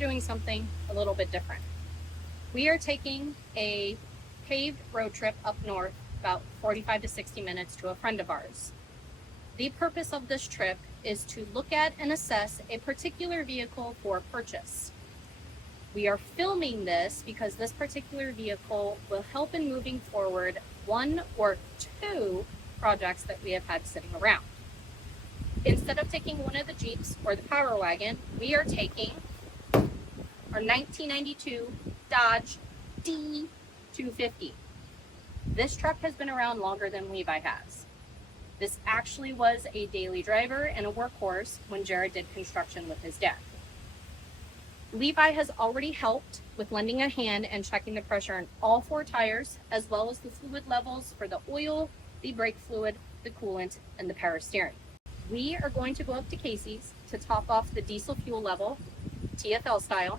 doing something a little bit different. We are taking a paved road trip up north, about 45 to 60 minutes, to a friend of ours. The purpose of this trip is to look at and assess a particular vehicle for purchase. We are filming this because this particular vehicle will help in moving forward one or two projects that we have had sitting around. Instead of taking one of the Jeeps or the Power Wagon, we are taking our 1992 Dodge D250. This truck has been around longer than Levi has. This actually was a daily driver and a workhorse when Jared did construction with his dad. Levi has already helped with lending a hand and checking the pressure on all four tires, as well as the fluid levels for the oil, the brake fluid, the coolant, and the power steering. We are going to go up to Casey's to top off the diesel fuel level, TFL style,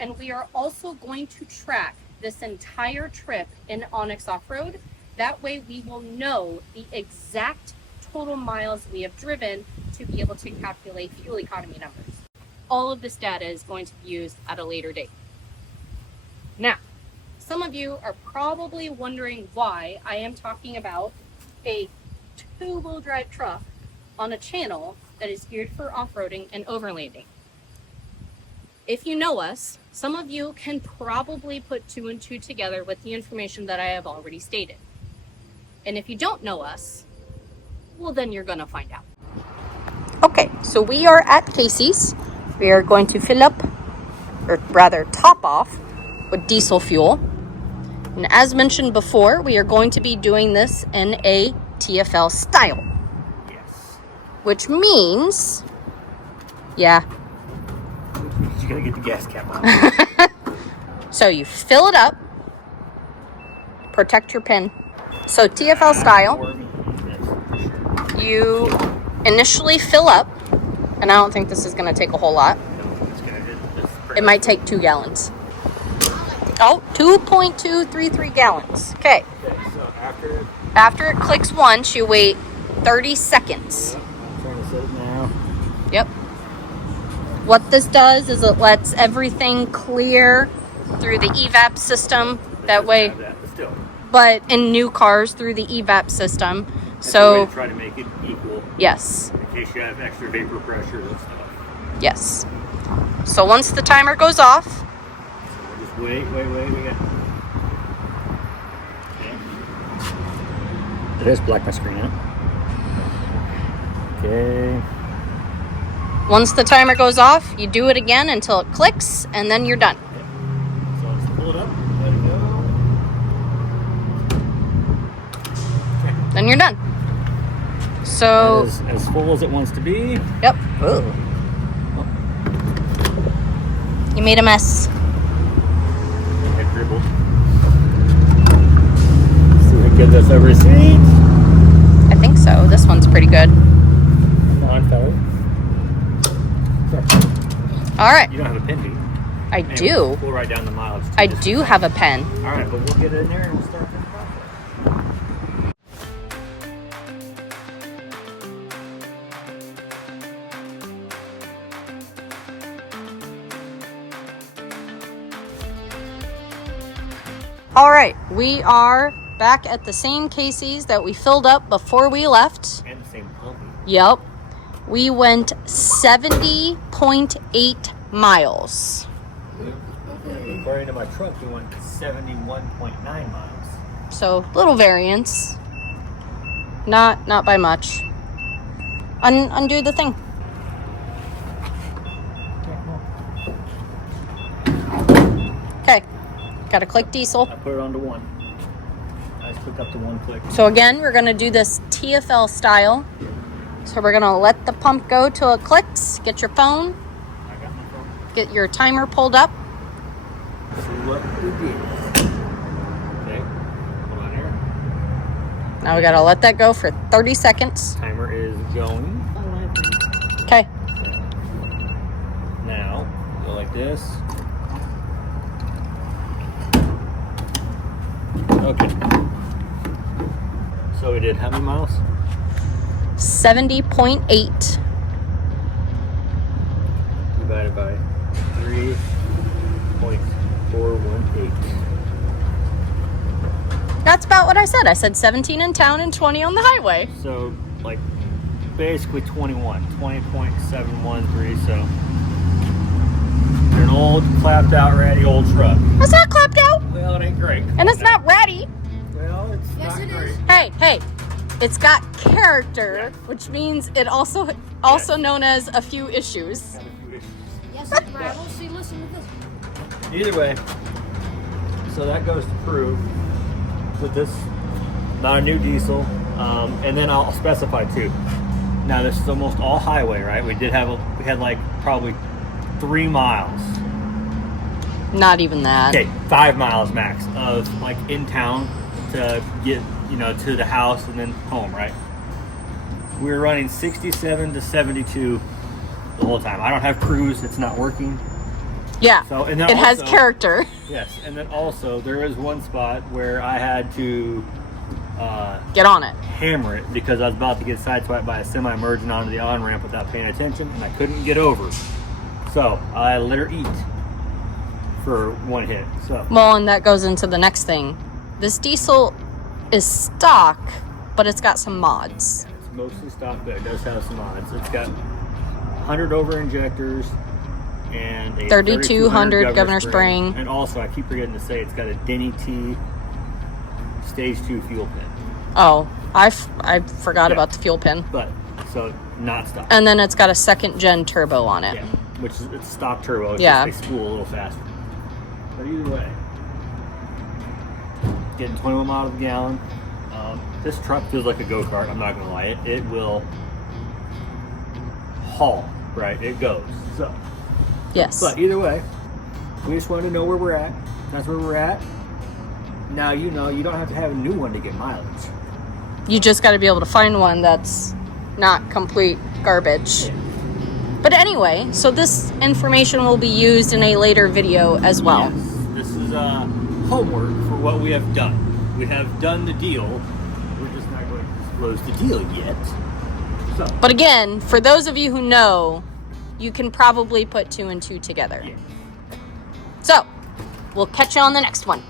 and we are also going to track this entire trip in Onyx Off-Road. That way we will know the exact total miles we have driven to be able to calculate fuel economy numbers. All of this data is going to be used at a later date. Now, some of you are probably wondering why I am talking about a two-wheel drive truck on a channel that is geared for off-roading and overlanding. If you know us, some of you can probably put two and two together with the information that I have already stated. And if you don't know us, well, then you're gonna find out. Okay, so we are at Casey's. We are going to fill up, or rather top off, with diesel fuel. And as mentioned before, we are going to be doing this in a TFL style. Yes. Which means, yeah. You gotta get the gas cap on. So you fill it up, protect your pin. So TFL style, you initially fill up, and I don't think this is going to take a whole lot. It might take 2 gallons. Oh, 2.233 gallons. Okay. So after it clicks once, you wait 30 seconds. I'm trying to set it now. Yep. What this does is it lets everything clear through the evap system. That way, but in new cars through the evap system. That's so a way to try to make it equal. Yes. In case you have extra vapor pressure and stuff. Yes. So once the timer goes off, So we'll just wait. We got. It is black my screen out. Okay. once the timer goes off, you do it again until it clicks, and then you're done. Okay. So let's pull it up. Let it go. Okay. Then you're done. So as full as it wants to be. Yep. Ooh. You made a mess. It dribbled. See if we can get this over his seat. I think so. This one's pretty good. Come on, fella. All right. You don't have a pen, do you? I Man, do. We'll write down the mileage. I do have a pen. All right, but we'll get it in there and we'll start the process. All right, we are back at the same Casey's that we filled up before we left. And the same pumpy. Yep. We went 70.8 miles. According to my truck, we went 71.9 miles. So, little variance. Not by much. Undo the thing. Okay. Gotta click diesel. I put it on to 1. I just click up to 1 click. So again, we're gonna do this TFL style. So we're gonna let the pump go till it clicks. Get your phone. I got my phone. Get your timer pulled up. See what we did. Okay. Hold on here. Now we gotta let that go for 30 seconds. Timer is going. Okay. Now, go like this. Okay. So we did how many miles? 70.8. Divided by 3. 17.418. That's about what I said. I said 17 in town and 20 on the highway. So, like, basically 20.713. So, you're an old, clapped out, ratty old truck. It's not clapped out. Well, it ain't great. And it's not ratty. Well, it's not great. Hey, it's got character, which means it also known as a few issues. Yes, it's gravel. See, listen to this. Either way, so that goes to prove that this not a new diesel, and then I'll specify too. Now this is almost all highway, right? We had like probably 3 miles. Not even that. Okay, 5 miles max of like in town to get to the house and then home, right? We were running 67 to 72 the whole time. I don't have cruise; it's not working. Yeah. So and then it has character. Yes, and then also there is one spot where I had to get on it, hammer it, because I was about to get sideswiped by a semi merging onto the on ramp without paying attention, and I couldn't get over. So I let her eat for one hit. So well, and that goes into the next thing. This diesel is stock, but it's got some mods. yeah, it's mostly stock, but it does have some mods. It's got 100 over injectors and a 3200 governor spring. And also, I keep forgetting to say, it's got a Denny T stage 2 fuel pin. Oh, I forgot about the fuel pin. But so not stock. And then it's got a 2nd gen turbo on it. Yeah, which is it's stock turbo. It's Yeah. just they spool a little faster. But either way, getting 21 miles a gallon. This truck feels like a go-kart. I'm not gonna lie. It will haul, right? It goes. So, Yes. but either way, we just wanted to know where we're at. That's where we're at. Now you don't have to have a new one to get mileage. You just got to be able to find one that's not complete garbage. Yeah. But anyway, so this information will be used in a later video as well. Yes, this is homework for what we have done. We have done the deal. We're just not going to disclose the deal yet. So, But again, for those of you who know, you can probably put 2 and 2 together. yeah. So, we'll catch you on the next one.